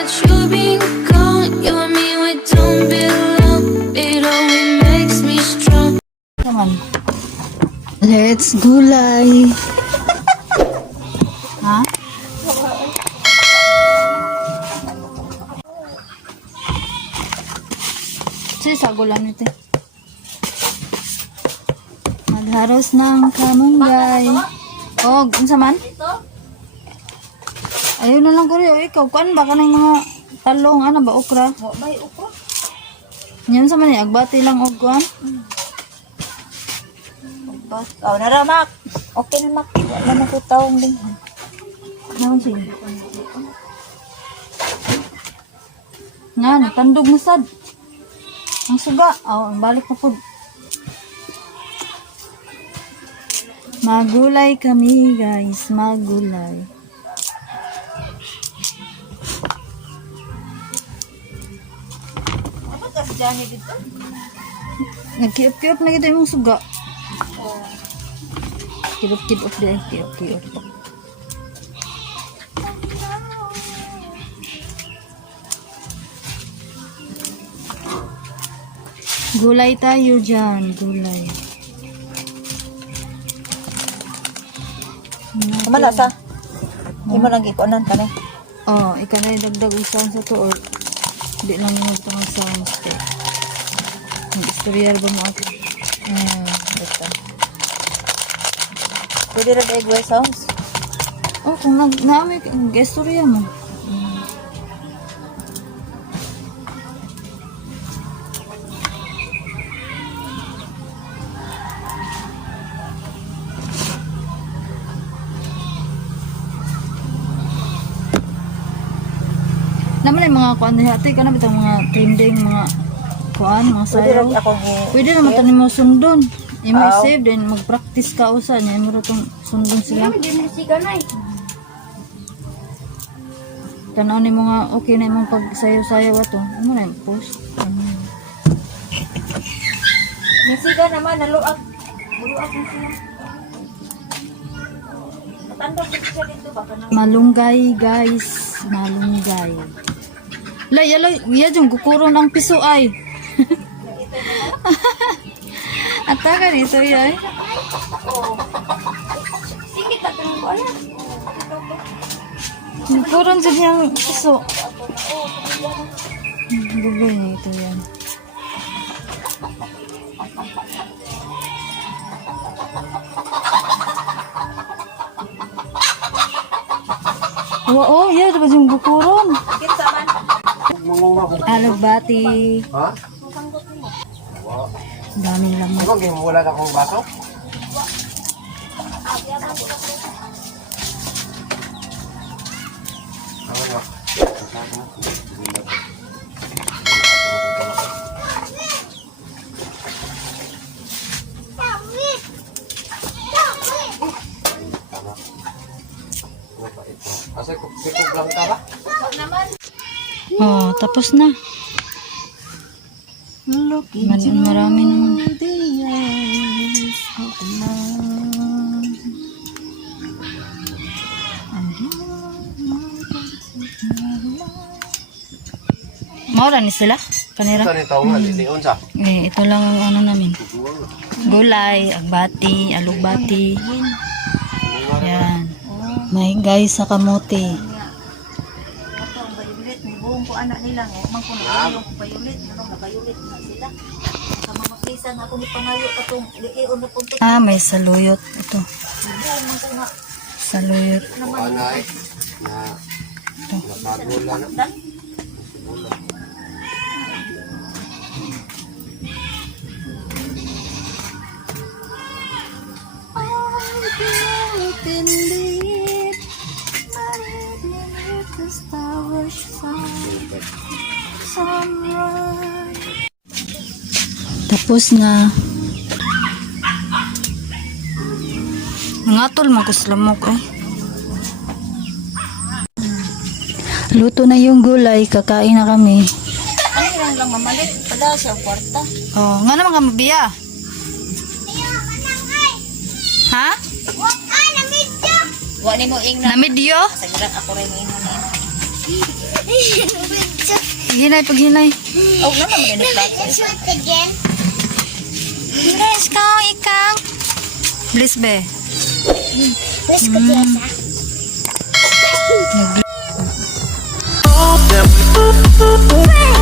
about you being gone. You and me, we don't belong. It only makes me strong. Come on. Let's gulay. Ha? Sa gulam nito. Magharos ng kamunggay. Oh, unsa man? Ayun na lang ko rin. Ikaw, kuan ba ka ng mga talong, ano ba, okra? May ukro. Yan sa man, agbati lang og kuan. Oh, naramak. Okay na mak. Wala na ko taong din. Naman siya. Nga, natandog na sad. Ang suga. Oh, balik na po. Magulay kami, guys. Magulay. Ano ka si Johnny dito? Nagkiop-kiop na kita yung suga. Kiop-kiop din. Kiop-kiop. Gulay tayo dyan. Gulay. Naman na sa? Hindi mo lang ikonan ka na. Oh, ikaw na dagdag usahan sa to or di lang yung magtangag sounds ko. Mag-istoryar ba mo ako? Ito. Pwede rin egg way sounds? Oh, kung naamay mag-istorya mo. Naman yung mga kuan na hati ka na bitang mga trending, mga kuan, mga Pwede sayaw. rin akong Pwede naman tanin mo sundon. I-may save din, mag-practice ka usa niya. Mo itong sundon sila. Tanaw ni mo nga, okay na yung pag-sayaw-sayaw ato. Ano na yung post? Nisiga naman, naluak. Naluak na siya. Natandog ko siya dito. Baka na. Malunggay, guys. Malunggay. Lay, iya dyan, kukuron ang piso ay. Ata ka nito yay. Sige, tatanong ko. Ayan. Kukuron dyan yung piso. Bugoy na ito yan. Oo, iya, diba yung kukuron? Kita man. Alugbati. Ha? Daming laman. Ano, game wala na akong baso? Ano? Kasi sikog lang ka ba? Oh, tapos na. Marami naman. Maura ni sila? Kanira? Ito nito nga, liliun sa. Ito lang ang ano namin. Gulay, agbati, alugbati. Yan. May guys sa kamote. Ito, ang bayulit. May buong ko anak nila. Mang ko nagayong ko bayulit. Ano, nagayulit na sila. Kamamakisan ako ni Pangayo. Katong liion na punto. May saluyot. Ito. Buong man ko nga. Saluyot. Anay, na nakagula na. Tapos na. Nangatol magkuslamok eh. Luto na yung gulay, kakain na kami. Ano lang mamalit? Pala sa kwarta. Oh, nga naman ka mabiya. Ha? Wa ni mo ing na. Na medyo? Sagran ako rin mo ing na. Hinay, pag hinay. Oh, naman mainit lahat. Bless ka, ikaw. Bless be. Then we